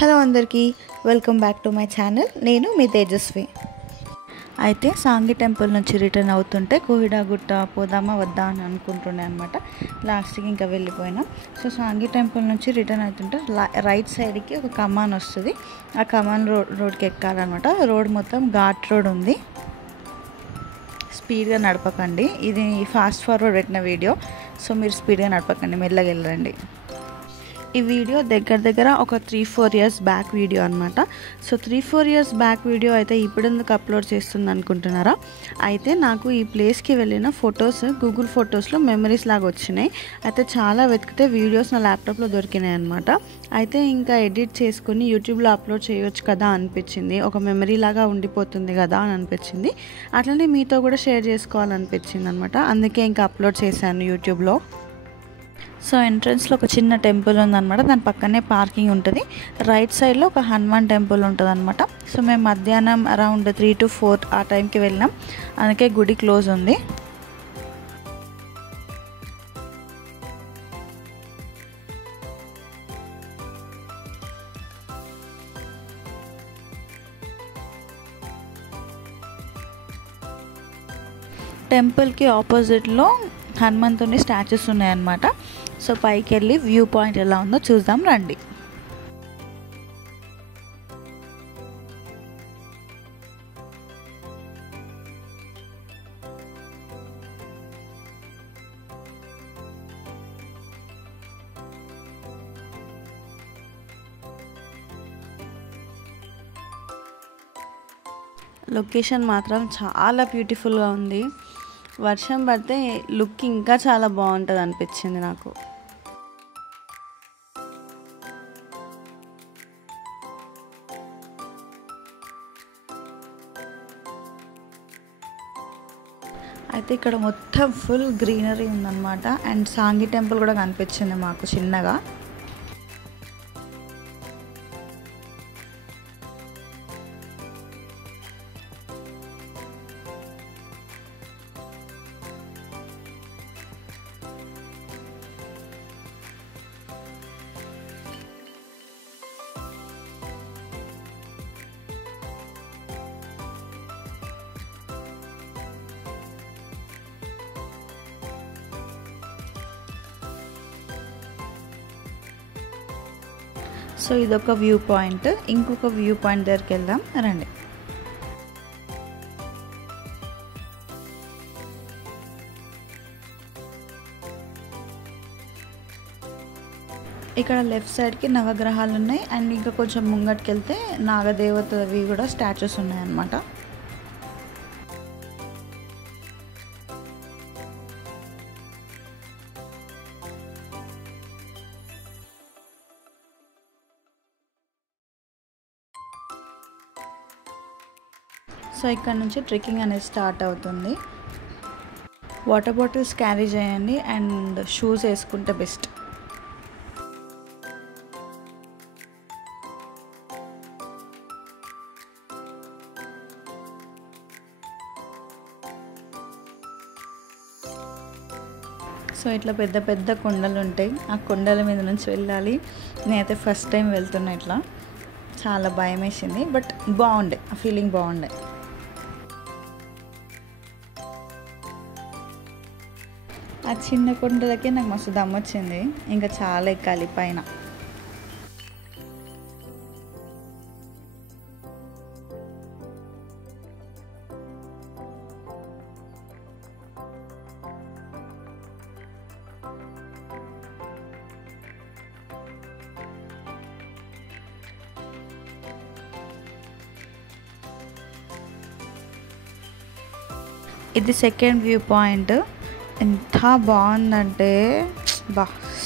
Hello అందరికీ welcome back to my channel. నేను మీ తేజస్వి. అయితే సాంగి టెంపుల్ నుంచి రిటర్న్ అవుతుంటే కోహిడాగుట్ట పోదామా వద్దా అని అనుకుంటుండే అనమాట. లాస్ట్కి ఇంకా వెళ్ళిపోయినాం. సో సాంగి టెంపుల్ నుంచి రిటర్న్ అవుతుంటే రైట్ సైడ్కి ఒక కమాన్ వస్తుంది. ఆ కమాన్ రోడ్కి ఎక్కాలన్నమాట. రోడ్ మొత్తం ఘాట్ రోడ్ ఉంది. స్పీడ్గా నడపకండి. ఇది ఫాస్ట్ ఫార్వర్డ్ పెట్టిన వీడియో. సో మీరు స్పీడ్గా నడపకండి, మెల్లగా వెళ్ళండి. ఈ వీడియో దగ్గర ఒక 3-4 ఇయర్స్ బ్యాక్ వీడియో అనమాట. సో 3-4 ఇయర్స్ బ్యాక్ వీడియో అయితే ఇప్పుడు ఎందుకు అప్లోడ్ చేస్తుంది అనుకుంటున్నారా? అయితే నాకు ఈ ప్లేస్కి వెళ్ళిన ఫొటోస్ గూగుల్ ఫొటోస్లో మెమరీస్ లాగా వచ్చినాయి. అయితే చాలా వెతికితే వీడియోస్ నా ల్యాప్టాప్లో దొరికినాయి అనమాట. అయితే ఇంకా ఎడిట్ చేసుకుని యూట్యూబ్లో అప్లోడ్ చేయొచ్చు కదా అనిపించింది. ఒక మెమరీ లాగా ఉండిపోతుంది కదా అని అనిపించింది. అట్లనే మీతో కూడా షేర్ చేసుకోవాలనిపించింది అనమాట. అందుకే ఇంకా అప్లోడ్ చేశాను యూట్యూబ్లో. సో ఎంట్రన్స్లో ఒక చిన్న టెంపుల్ ఉందన్నమాట. దాని పక్కనే పార్కింగ్ ఉంటుంది. రైట్ సైడ్లో ఒక హనుమాన్ టెంపుల్ ఉంటుంది అనమాట. సో మేము మధ్యాహ్నం అరౌండ్ 3 to 4 ఆ టైంకి వెళ్ళినాం. అందుకే గుడి క్లోజ్ ఉంది. టెంపుల్కి ఆపోజిట్లో హనుమంతుని స్టాచ్యూస్ ఉన్నాయన్నమాట. సో పైకి వెళ్ళి వ్యూ పాయింట్ ఎలా ఉందో చూద్దాం రండి. లొకేషన్ మాత్రం చాలా బ్యూటిఫుల్గా ఉంది. వర్షం పడితే లుక్ ఇంకా చాలా బాగుంటుంది అనిపించింది నాకు. అయితే ఇక్కడ మొత్తం ఫుల్ గ్రీనరీ ఉందన్నమాట. అండ్ సాంగి టెంపుల్ కూడా కనిపించింది మాకు చిన్నగా. సో ఇదొక వ్యూ పాయింట్. ఇంకొక వ్యూ పాయింట్ దగ్గరికి వెళ్దాం రండి. ఇక్కడ లెఫ్ట్ సైడ్కి నవగ్రహాలు ఉన్నాయి. అండ్ ఇంకా కొంచెం ముంగటికి వెళ్తే నాగదేవతవి కూడా స్టాచ్యూస్ ఉన్నాయన్నమాట. సో ఇక్కడ నుంచి ట్రెక్కింగ్ అనేది స్టార్ట్ అవుతుంది. వాటర్ బాటిల్స్ క్యారీ చేయండి అండ్ షూస్ వేసుకుంటే బెస్ట్. సో ఇట్లా పెద్ద పెద్ద కొండలు ఉంటాయి. ఆ కొండల మీద నుంచి వెళ్ళాలి. నేనైతే ఫస్ట్ టైం వెళ్తున్నా. ఇట్లా చాలా భయం వేసింది, బట్ బాగుండే, ఆ ఫీలింగ్ బాగుండే. ఆ చిన్న కొండలకే నాకు మస్తు దమ్మొచ్చింది. ఇంకా చాలా ఎక్కాలి పైన. ఇది సెకండ్ వ్యూ పాయింట్. ఎంత బాగుందంటే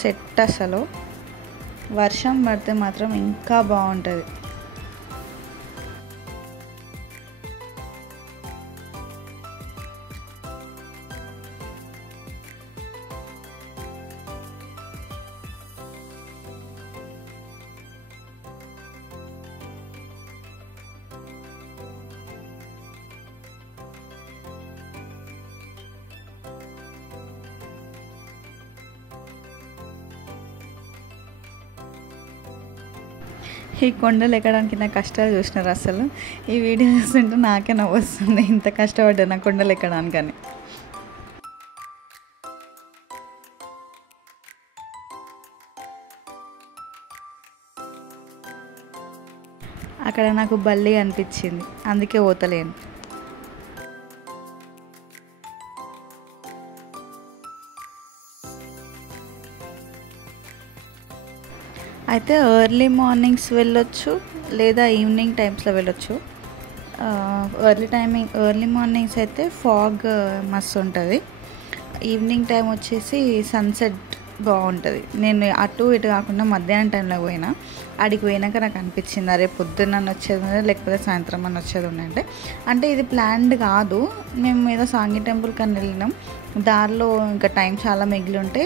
సెట్. అసలు వర్షం పడితే మాత్రం ఇంకా బాగుంటుంది. ఈ కొండలు ఎక్కడానికి నా కష్టాలు చూసినారు అసలు. ఈ వీడియో చూస్తుంటే నాకే నవ్వు వస్తుంది, ఇంత కష్టపడ్డా నా కొండలు ఎక్కడానికని. అక్కడ నాకు బల్లి అనిపించింది, అందుకే పోతలేను. అయితే ఎర్లీ మార్నింగ్స్ వెళ్ళొచ్చు లేదా ఈవినింగ్ టైమ్స్లో వెళ్ళొచ్చు. ఎర్లీ మార్నింగ్స్ అయితే ఫాగ్ మస్తు ఉంటుంది. ఈవినింగ్ టైం వచ్చేసి సన్సెట్ బాగుంటుంది. నేను అటు ఇటు కాకుండా మధ్యాహ్నం టైంలో పోయినా. ఆడికి పోయినాక నాకు అనిపించింది, అరే పొద్దున్న వచ్చేది ఉండే లేకపోతే సాయంత్రం అని వచ్చేది ఉండే. అంటే ఇది ప్లాన్డ్ కాదు, మేము ఏదో సాంగి టెంపుల్ కని వెళ్ళినాం. దారిలో ఇంకా టైం చాలా మిగిలి ఉంటే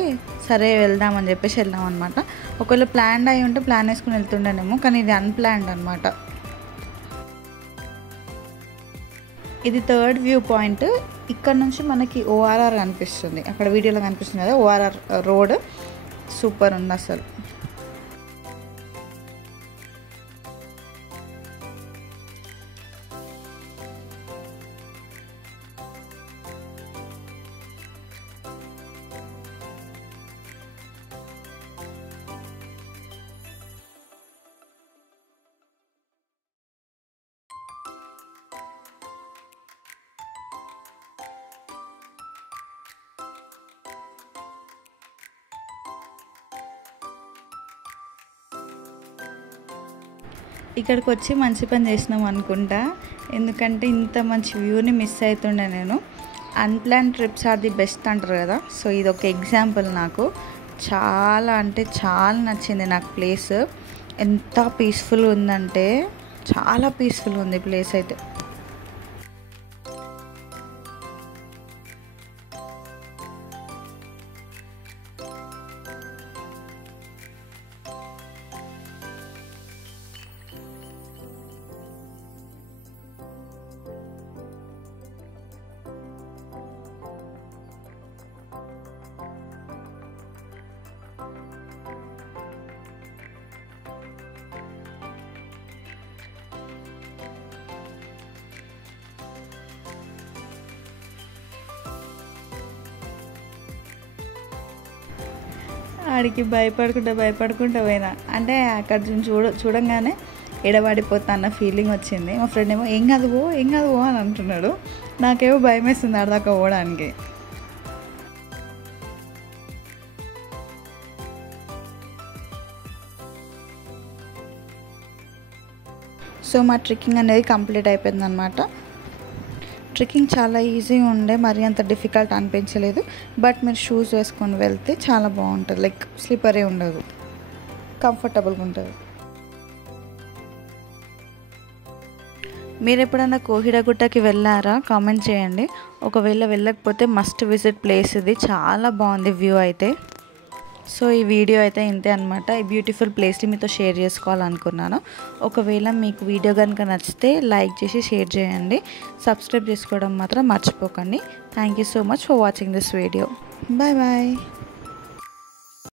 సరే వెళ్దామని చెప్పేసి వెళ్ళాం అనమాట. ఒకవేళ ప్లాన్డ్ అయి ఉంటే ప్లాన్ వేసుకుని వెళ్తుండేనేమో, కానీ ఇది అన్ప్లాన్డ్ అనమాట. ఇది థర్డ్ వ్యూ పాయింట్. ఇక్కడ నుంచి మనకి ఓఆర్ఆర్ కనిపిస్తుంది, అక్కడ వీడియోలో కనిపిస్తుంది కదా ఓఆర్ఆర్ రోడ్. సూపర్ ఉంది అసలు. ఇక్కడికి వచ్చి మంచి పని చేసినాం అనుకుంటా, ఎందుకంటే ఇంత మంచి వ్యూని మిస్ అవుతుండే నేను. Unplan trips are the best అంటారు కదా, సో ఇది ఒక ఎగ్జాంపుల్. నాకు చాలా అంటే చాలా నచ్చింది నాకు ప్లేస్. ఎంత పీస్ఫుల్ ఉందంటే చాలా పీస్ఫుల్ ఉంది ప్లేస్ అయితే. ఆడికి భయపడుకుంటూ పోయినా. అంటే అక్కడ చూడంగానే ఎడబడిపోతా అన్న ఫీలింగ్ వచ్చింది. మా ఫ్రెండ్ ఏమో ఏం కాదు పో అని అంటున్నాడు. నాకేమో భయం వేస్తుంది ఆడదాకా పోవడానికి. సో మా ట్రెక్కింగ్ అనేది కంప్లీట్ అయిపోయింది అనమాట. ట్రెక్కింగ్ చాలా ఈజీగా ఉండే, మరీ అంత డిఫికల్ట్ అనిపించలేదు. బట్ మీరు షూస్ వేసుకొని వెళ్తే చాలా బాగుంటుంది, లైక్ స్లిప్పరే ఉండదు, కంఫర్టబుల్గా ఉంటుంది. మీరు ఎప్పుడైనా కోహిడగుట్టకి వెళ్ళారా? కామెంట్ చేయండి. ఒకవేళ వెళ్ళకపోతే మస్ట్ విజిట్ ప్లేస్ ఇది, చాలా బాగుంది వ్యూ అయితే. సో ఈ వీడియో అయితే ఇంతే అనమాట. ఈ బ్యూటిఫుల్ ప్లేస్ని మీతో షేర్ చేసుకోవాలనుకున్నాను. ఒకవేళ మీకు వీడియో కనుక నచ్చితే లైక్ చేసి షేర్ చేయండి. సబ్స్క్రైబ్ చేసుకోవడం మాత్రం మర్చిపోకండి. Thank you so much for watching this video. Bye bye.